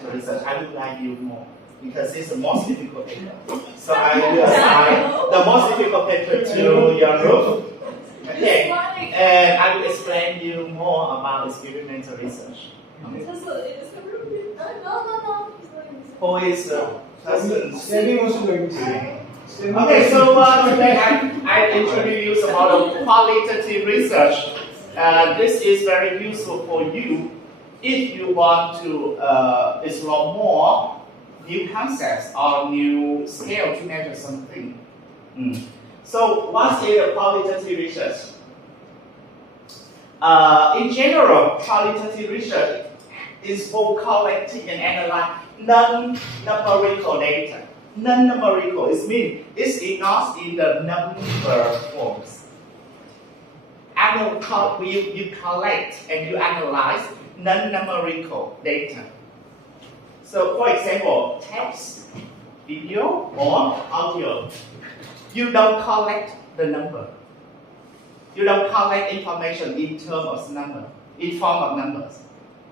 experimental research, I would like you more because it's the most difficult paper. So I will assign the most difficult paper to your group. Okay, and I will explain you more about experimental research. Okay. Who is the person? Okay, so today I introduce you about qualitative research. This is very useful for you if you want to explore more new concepts or new scale to measure something. So what is qualitative research? In general, qualitative research is for collecting and analyzing non-numerical data. Non-numerical, it means it's not in the number forms. You collect and you analyze non-numerical data. So, for example, text, video, or audio. You don't collect the number. You don't collect information in terms of number, in form of numbers.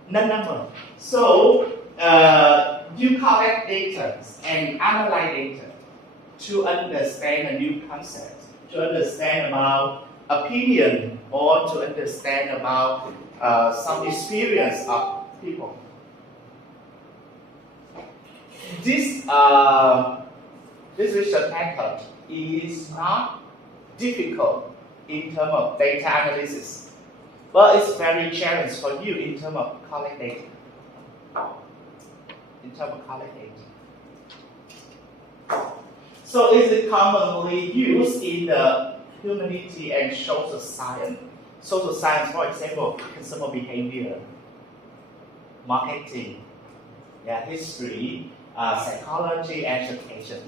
Non-number. So, you collect data and analyze data to understand a new concept, to understand about opinion, or to understand about some experience of people. This research method is not difficult in terms of data analysis, but it's very challenging for you in terms of collect data. So is it commonly used in the humanity and social science? Social science, for example, consumer behavior, marketing, history, psychology, education.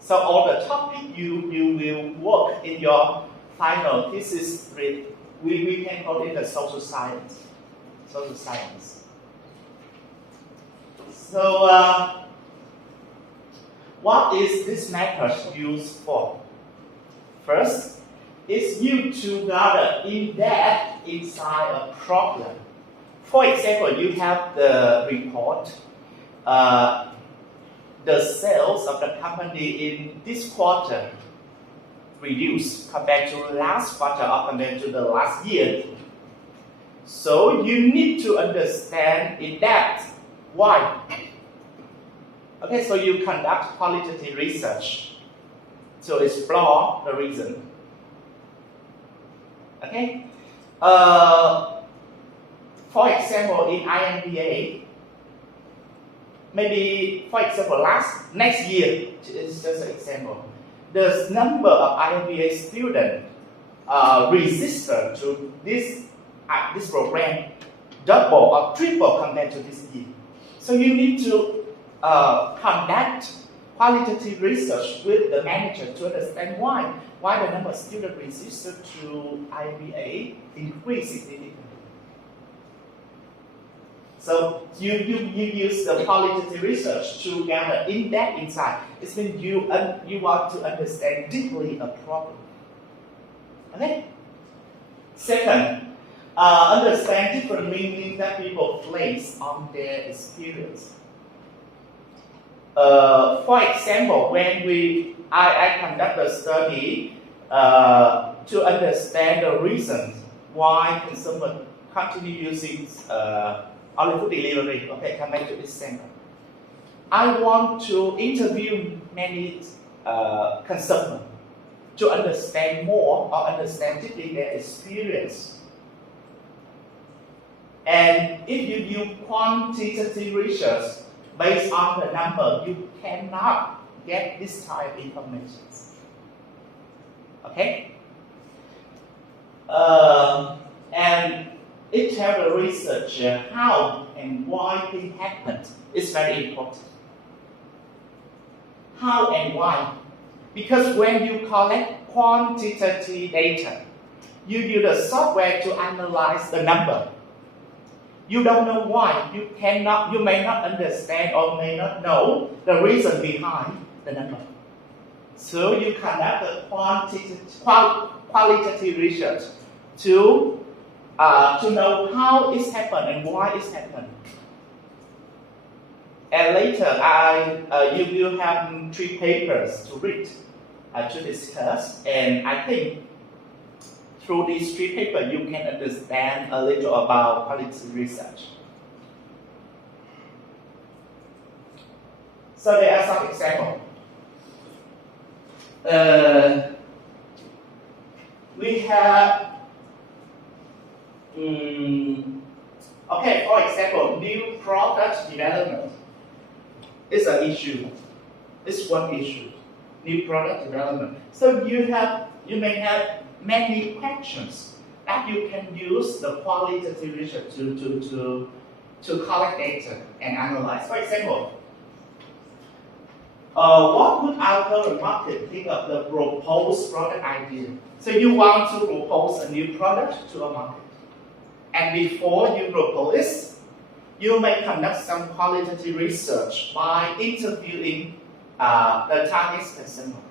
So all the topic you will work in your final thesis with, we can call it the social science. Social science. So what is this method used for? First, it's used to gather in-depth insight a problem. For example, you have the report, the sales of the company in this quarter reduced compared to last quarter or compared to the last year. So you need to understand in depth why. Okay, so you conduct qualitative research to explore the reason. Okay, for example, in IMBA, maybe for example next year, it's just an example, the number of IMBA students registered to this program double or triple compared to this year. So you need to conduct qualitative research with the manager to understand why the number of students registered to IMBA increased significantly. So you use the qualitative research to gather in-depth insight. It means you want to understand deeply a problem. Okay. Second, understand different meanings that people place on their experience. For example, when I conduct a study to understand the reasons why consumers continue using online food delivery. Okay, come back to this center. I want to interview many consumers to understand more or understand deeply their experience. And if you use quantitative research based on the number, you cannot get this type of information. Okay? And it tells the researcher how and why things happen. It's very important. How and why? Because when you collect quantitative data, you use the software to analyze the number. You don't know why. You may not understand or may not know the reason behind the number. So you conduct a qualitative research to know how it's happened and why it's happened. And later, you will have 3 papers to read, to discuss. And I think through these 3 papers, you can understand a little about quality research. So there are some examples. We have, okay, for example, new product development is an issue. It's one issue, new product development. So you may have many questions that you can use the qualitative research to collect data and analyze. For example, what would our current market think of the proposed product idea? So you want to propose a new product to a market. And before you propose, you may conduct some qualitative research by interviewing the target customer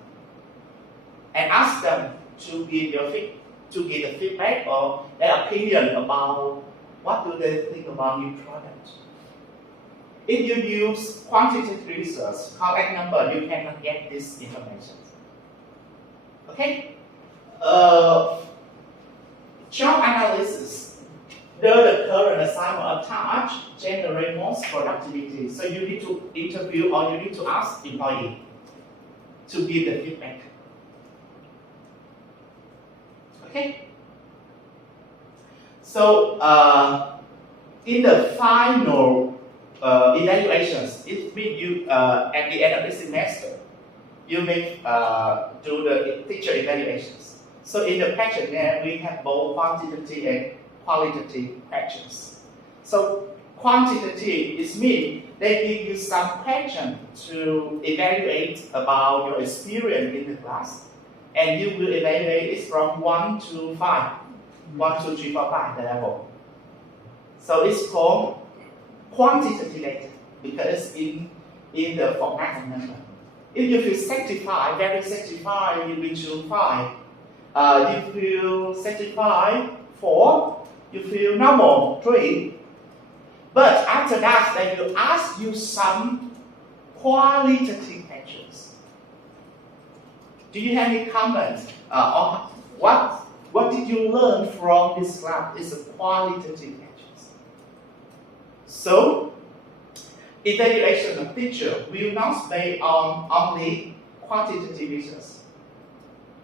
and ask them to give the feedback or their opinion about what do they think about new product. If you use quantitative research, collect number, you cannot get this information. Okay? Job analysis. Does the current assignment or task generate most productivity? So you need to interview or you need to ask employee to give the feedback. Okay? So in the final evaluations, it means you at the end of the semester, you may do the teacher evaluations. So in the questionnaire, we have both quantitative and qualitative questions. So quantitative is mean they give you some question to evaluate about your experience in the class, and you will evaluate it from 1 to 5, 1, 2, 3, 4, 5 the level. So it's called quantitative data because in the format of number. If you feel satisfied, very satisfied, you will choose 5. You feel satisfied, 4. You feel normal, 3. But after that, they will ask you some qualitative questions. Do you have any comments? Or what did you learn from this class? It's a qualitative questions. So, evaluation of teacher will not be on only quantitative research,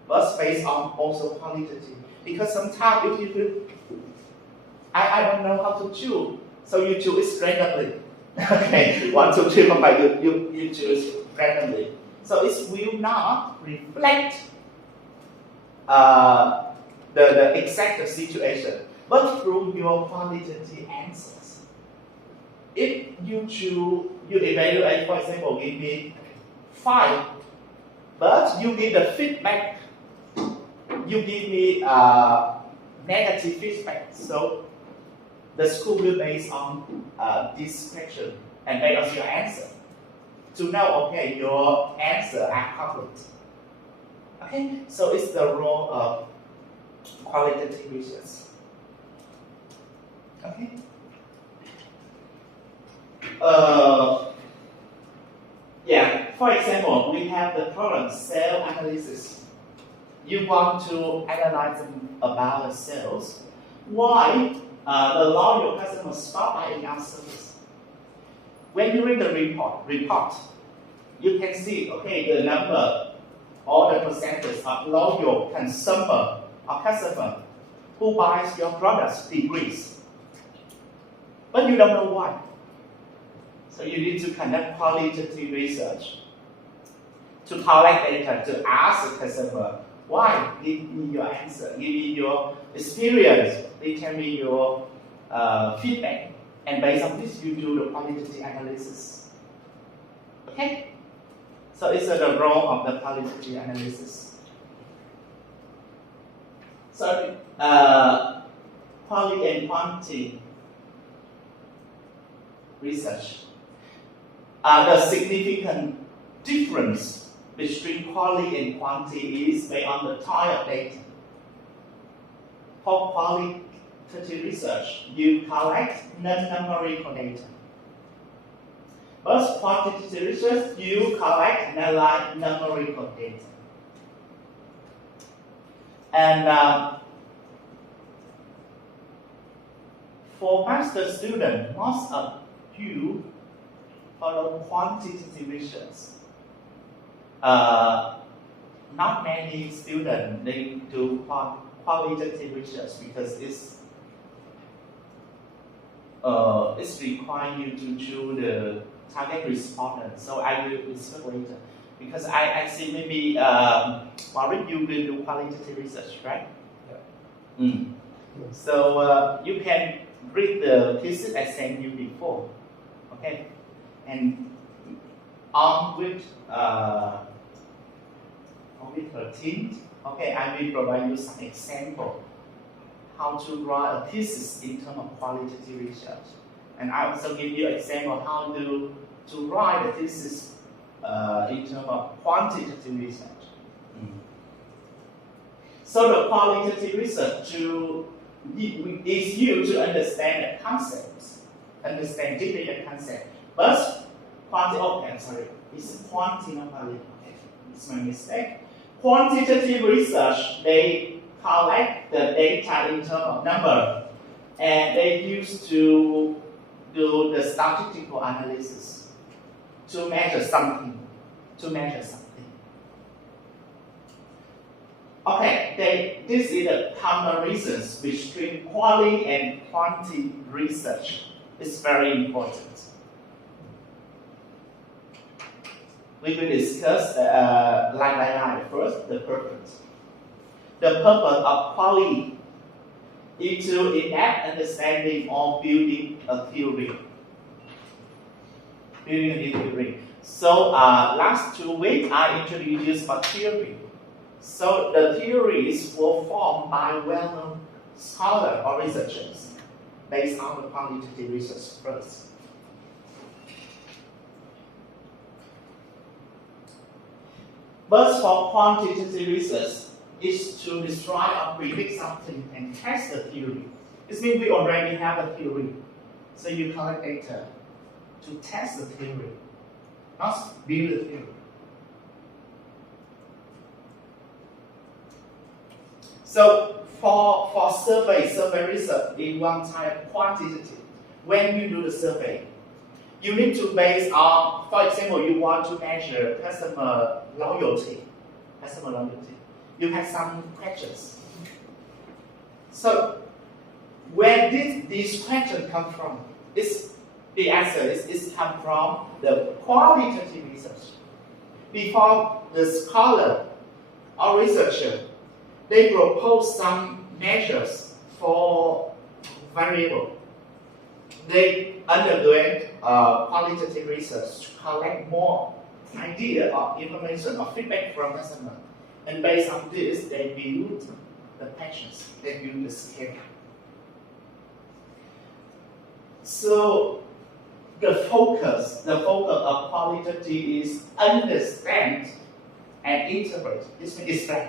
but based on also qualitative. Because sometimes if you feel, I don't know how to choose, so you choose randomly. Okay, 1, 2, 3, 4, 5, you choose randomly. So it will not reflect the exact situation, but through your qualitative answers. If you evaluate, for example, give me 5, but you give the feedback, you give me negative feedback. So the school will base on this question and based on your answer to know, okay, your answer are complete. Okay, so it's the role of qualitative research. Okay. For example, we have the problem sales analysis. You want to analyze about the sales. Why the loyal customers stop buying our service? When you read the report, you can see, okay, the number or the percentage of loyal consumer or customer who buys your products decrease. But you don't know why. So you need to conduct qualitative research to collect data, to ask the customer, why? Give me your answer, give me your experience, tell me your feedback. And based on this, you do the qualitative analysis. Okay? So it's the role of the qualitative analysis. So quality and quantity research. The significant difference between quality and quantity is based on the type of data. For qualitative research, you collect non-numerical data. But quantitative research, you collect and analyze numerical data. And for master students, most of you follow quantitative research. Not many students they do qualitative research because it's require you to choose the target respondent. So I will discuss later because I see maybe Maureen, you will do qualitative research, right? Yeah. So you can read the thesis I sent you before, okay? And on with 13th, okay, I will provide you some example how to write a thesis in terms of qualitative research. And I also give you an example how to write a thesis in terms of quantitative research. So the qualitative research is used to understand the concepts, understand different concepts. But it's quantitative. Okay, it's my mistake. Quantitative research, they collect the data in terms of number, and they use to do the statistical analysis to measure something. Okay, this is the common reasons between quality and quantity research. It's very important. We will discuss line by line first, the purpose. The purpose of quality is to enact understanding of building a theory. So last 2 weeks I introduced my theory. So the theories were formed by well-known scholars or researchers based on the quantitative research first. But for quantitative research, is to describe or predict something and test the theory. This means we already have a theory. So you collect data to test the theory, not build the theory. So for survey research is one type of quantitative. When you do the survey, you need to base on, for example, you want to measure customer loyalty. You have some questions. So where did these questions come from? The answer is come from the qualitative research. Before the scholar or researcher, they propose some measures for variable. They underwent qualitative research to collect more idea or information or feedback from customers. And based on this, they build the patterns, they build the scale. So the focus of qualitative is understand and interpret. This means explain.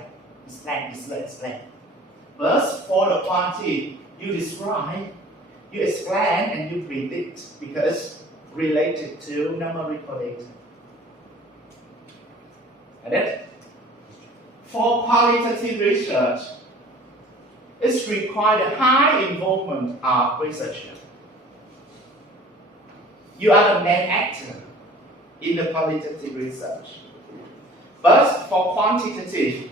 But for the quantity, you describe, you explain, and you predict because related to numerical data. And then, for qualitative research, it's required high involvement of researchers. You are the main actor in the qualitative research. But for quantitative,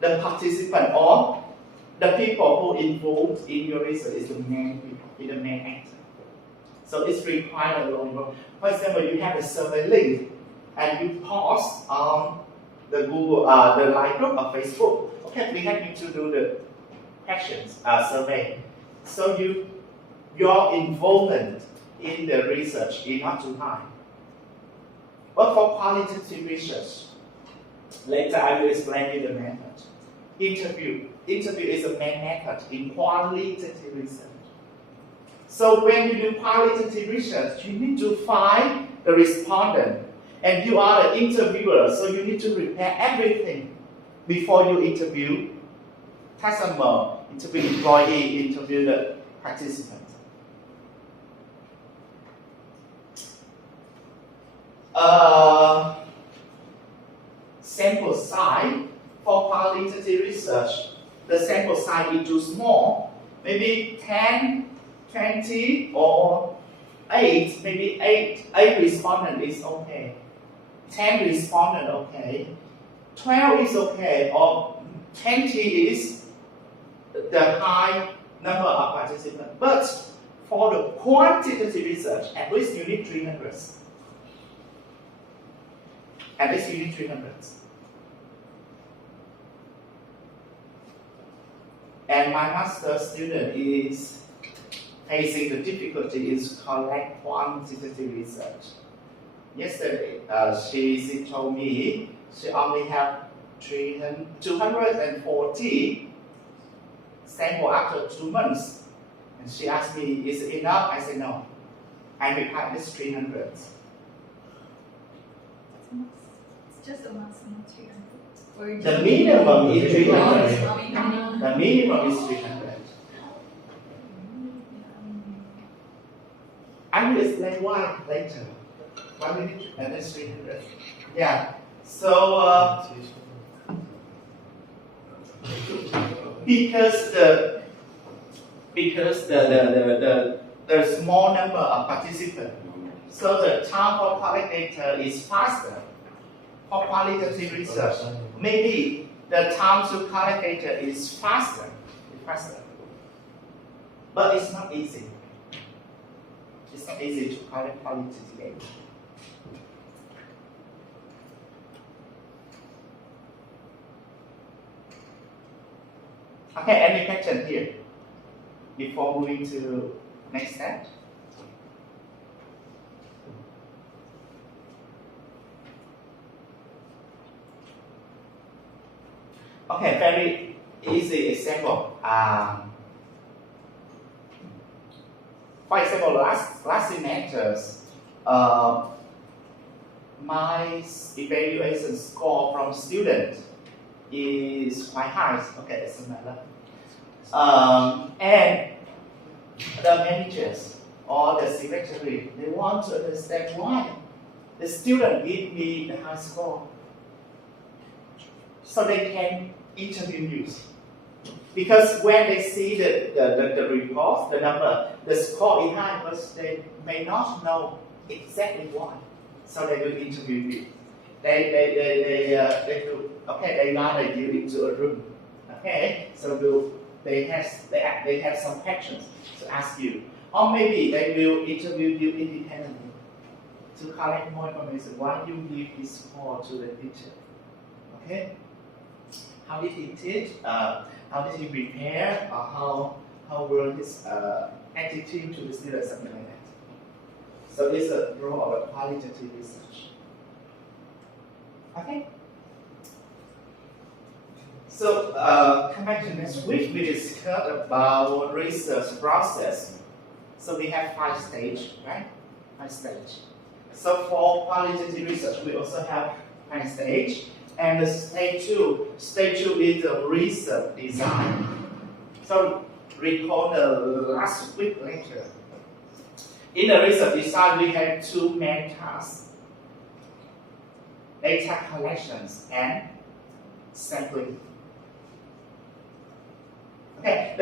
the participant or the people who involved in your research is the main actor. So it's required a low involvement. For example, you have a survey link and you post on the Google, the Live group or Facebook. Okay, we have you to do the questions survey. So your involvement in the research is not too high. But for qualitative research, later I will explain you the method. Interview is a main method in qualitative research. So when you do qualitative research, you need to find the respondent. And you are the interviewer, so you need to prepare everything before you interview customer, interview employee, interview the participant. sample size for qualitative research, the sample size is too small, maybe 10, 20, or 8, maybe 8 respondents is okay. 10 respondents okay. 12 is okay, or 20 is the high number of participants. But for the quantitative research, at least you need 300. At least you need 300. And my master student is facing the difficulty is collect quantitative research. Yesterday, she told me she only have 240 sample after 2 months. And she asked me, is it enough? I said no. I require at least 300. It's just a maximum 300. The minimum is 300. minimum. The minimum is 300. I will explain why later. Why we need at least 300. Yeah. So because the small number of participants, so the time for collect data is faster. For qualitative research, maybe the time to collect data is faster. But it's not easy. It's not easy to collect qualitative data. Okay, any question here before moving to next step? Okay, very easy example. For example, last semester, my evaluation score from student is quite high. Okay, it doesn't matter. And the managers or the secretary, they want to understand why the student give me the high score, so they can interview you. Because when they see the report, the number, the score is high, but they may not know exactly why. So they will interview you. They do, okay, they gather you into a room. Okay, so they have some questions to ask you. Or maybe they will interview you independently to collect more information. Why you give this score to the teacher? Okay? How did he teach? How did he prepare? Or how were his attitude to the students, something like that. So it's a role of a qualitative research. Okay. So come back to next week. We discussed about research process. So we have 5 stages, right? 5 stages. So for qualitative research, we also have 5 stages. And the stage 2 is the research design. So recall the last week lecture. In the research design, we have 2 main tasks: data collections and sampling. Okay,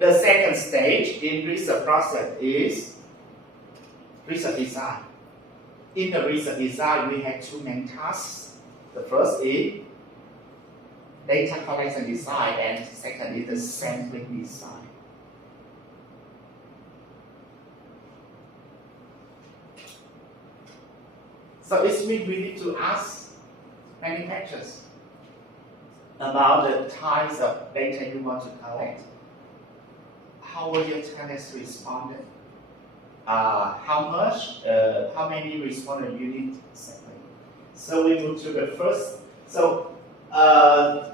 the second stage in research process is research design. In the research design, we have 2 main tasks. The first is data collection design, and second is the sampling design. So it means we need to ask many questions about the types of data you want to collect. How will your tenants respond? How many respondents you need sampling? So we move to the first. So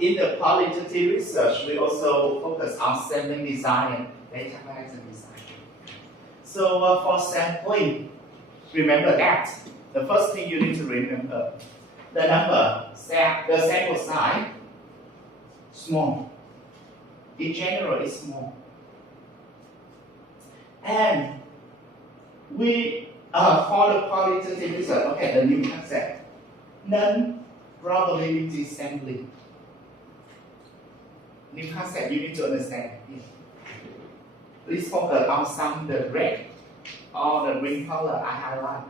in the qualitative research, we also focus on sampling design and data collection design. So for sampling, remember that. The first thing you need to remember, the number, the sample size, small. In general, it's small. And we For the qualitative research, okay, the new concept, non-probability sampling. New concept you need to understand. Please focus on some the red or the green color I highlight.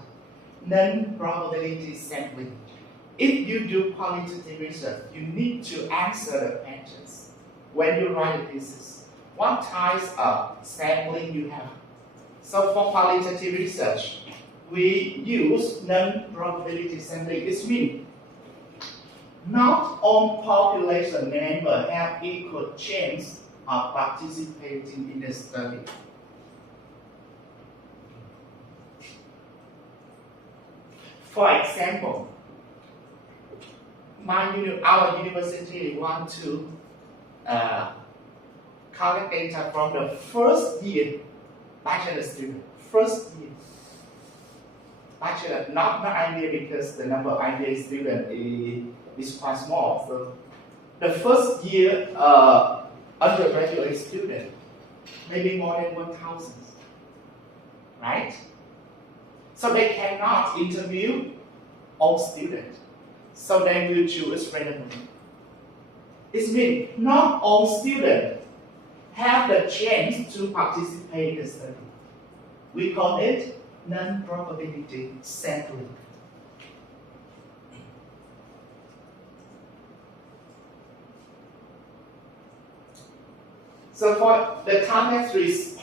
Non-probability sampling. If you do qualitative research, you need to answer the questions when you write the thesis. What types of sampling you have? So for qualitative research, we use non-probability sampling. It means not all population members have equal chance of participating in the study. For example, our university want to collect data from the first year bachelor student. First year bachelor, not idea because the number of idea students is quite small. So the first year undergraduate student, maybe more than 1,000, right? So they cannot interview all students. So they will choose randomly. It means not all students have the chance to participate in the study. We call it non-probability sampling. So for the target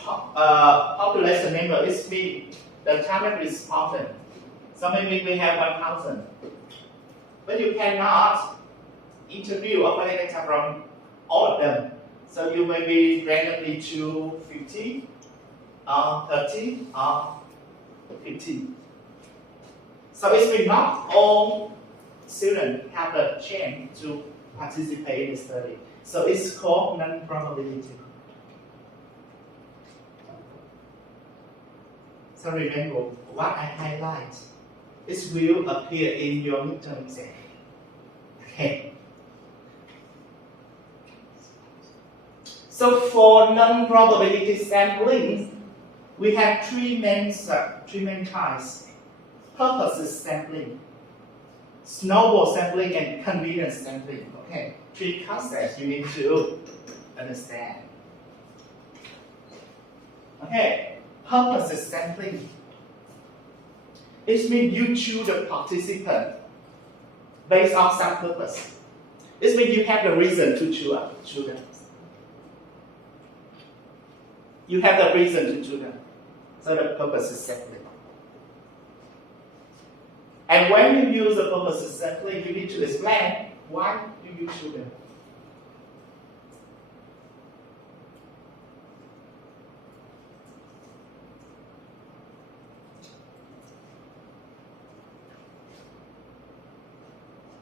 population member, it means the target is often. So maybe we have 1,000. But you cannot interview or collect data from all of them. So you may be randomly choose 50, 30, or 15. So it means not all students have the chance to participate in the study. So it's called non-probability. So remember what I highlight. It will appear in your midterm exam. Okay. So for non-probability sampling, we have three main types. Purpose sampling, snowball sampling, and convenience sampling. Okay, three concepts you need to understand. Okay, purpose sampling. It means you choose the participant based on some purpose. It means you have the reason to choose them. You have the reason to choose them. So the purpose is sampling. And when you use the purpose is sampling, you need to explain why do you choose them.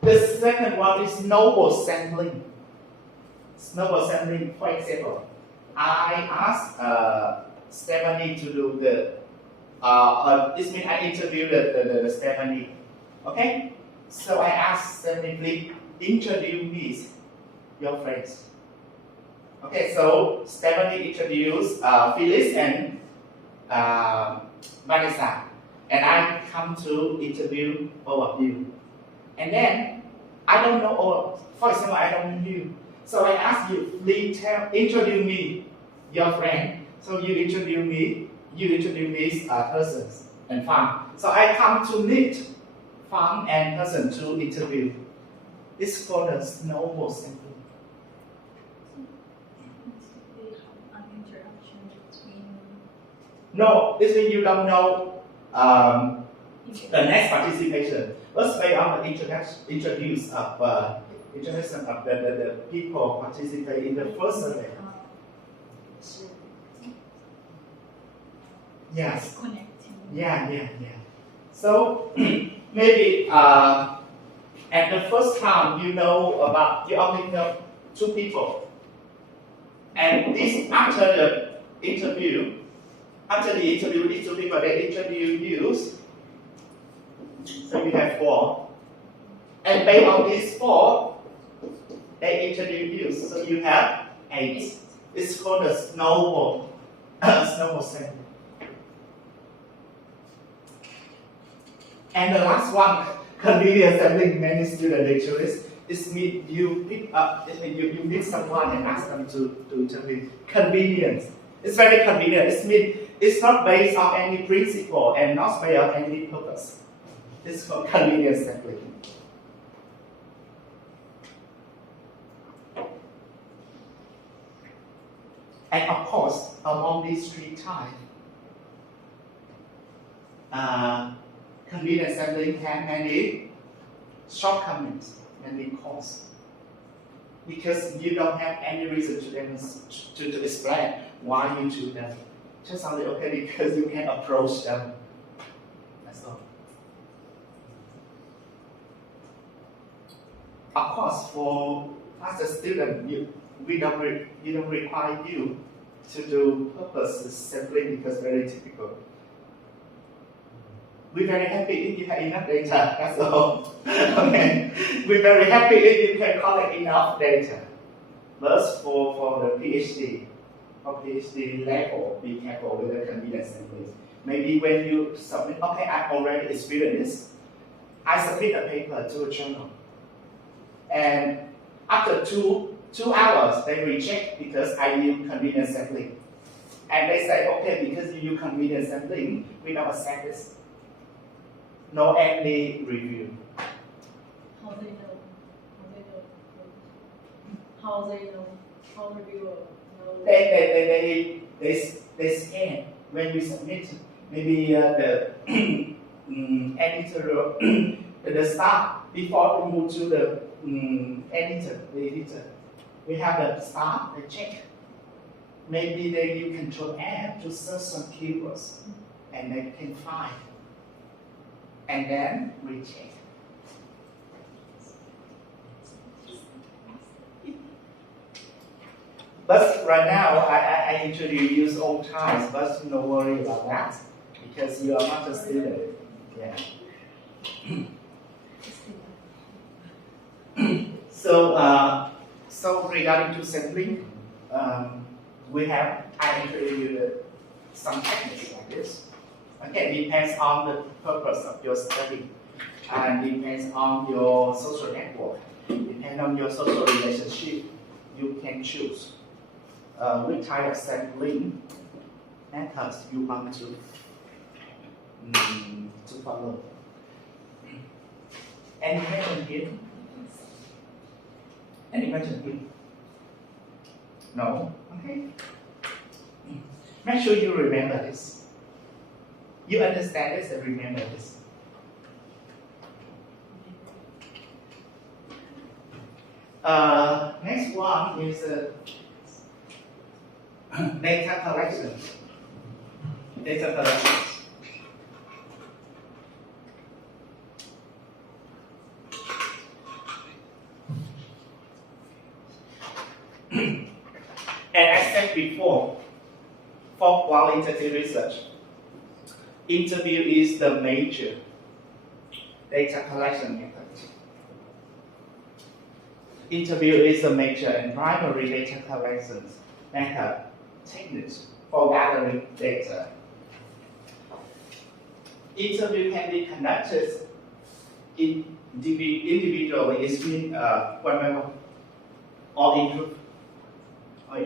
The second one is snowball sampling. Snowball sampling, for example, I asked Stephanie to do the, this means I interviewed the Stephanie, okay? So I asked Stephanie, please introduce me, your friends. Okay, so Stephanie introduced Phyllis and Vanessa, and I come to interview all of you. And then, I don't know all, for example, I don't know you. So I ask you, please introduce me, your friend. So you introduce me, these persons and Fang. So I come to meet Fang and person to interview. It's called a snowball sampling. They have an interaction between. No, this means you don't know the next participation. Let's based on the introduction of the people participate in the first survey. Yes. Connecting. Yeah. So maybe at the first time you only know two people, and after the interview, these two people they interview you. So you have 4. And based on these 4, they introduce you. So you have 8. It's called a snowball sampling. And the last one, convenient sampling. Many students they choose is mean you pick up. It means you meet someone and ask them to interview. Convenience. It's very convenient. It means it's not based on any principle and not based on any purpose. It's called convenient sampling. And of course, among these three types, convenient sampling has many shortcomings, many cons. Because you don't have any reason to explain why you choose them. Just only okay because you can approach them. That's all. Of course, for as a student, we don't require you to do purpose sampling because very typical. We're very happy if you have enough data, that's all. Okay. We're very happy if you can collect enough data. But for the PhD, or PhD level, be careful with the convenient sampling. Maybe when you submit, okay, I've already experienced this. I submit a paper to a journal. And after two hours, they reject because I use convenient sampling. And they say, okay, because you use convenient sampling, we don't accept this. No any review. How they know? How they know? How reviewer know? They scan when we submit. Maybe the editor, the staff before we move to the editor, we have the staff. They check. Maybe they use Control F to search some keywords, and they can find. And then recheck. But right now, I introduce old times, but no worry about that because you are not a student. Yeah. So regarding to sampling, I introduced some techniques like this. Okay, depends on the purpose of your study, and depends on your social network, depends on your social relationship. You can choose which type of sampling methods you want to follow. Any question here? Any question here? No? Okay. Make sure you remember this. You understand this and remember this. Next one is data collection. Data collection. And I said before, for qualitative research, interview is the major data collection method. Interview is the major and primary data collection method techniques for gathering data. Interview can be conducted individually, it's been one by one, or in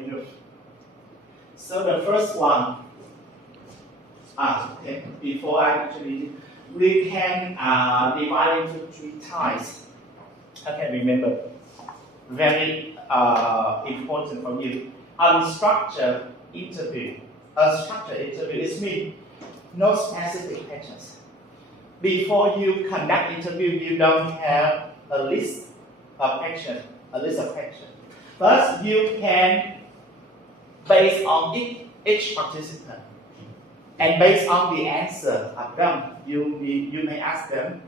group. So the first one, okay, before I actually, we can divide into three types. Okay, remember, very important for you. Unstructured interview. Unstructured interview is mean no specific questions. Before you conduct interview, you don't have a list of questions, but you can, based on each participant, and based on the answer of them, you may ask them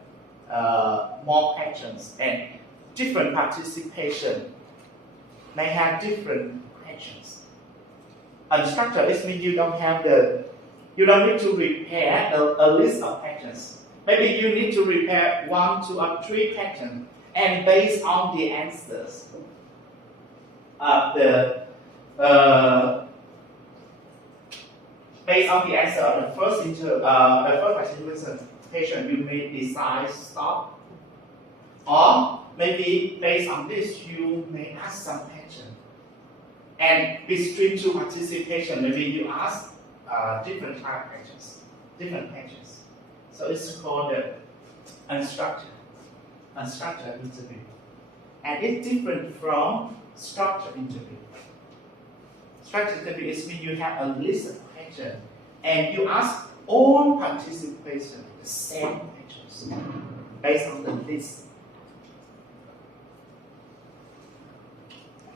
more questions, and different participation may have different questions. Unstructured, it means you don't need to prepare a list of questions. Maybe you need to prepare 1, 2, or 3 questions, and based on the answers of based on the answer of the first participant, participation, you may decide stop. Or maybe based on this, you may ask some question. And between two participation, maybe you ask different type of questions, different questions. So it's called the unstructured interview. And it's different from structured interview. Structured interview is when you have a list of questions and you ask all participants the same questions based on the list.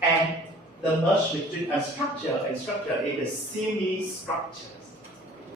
And the merge between unstructured and structured is a semi-structured.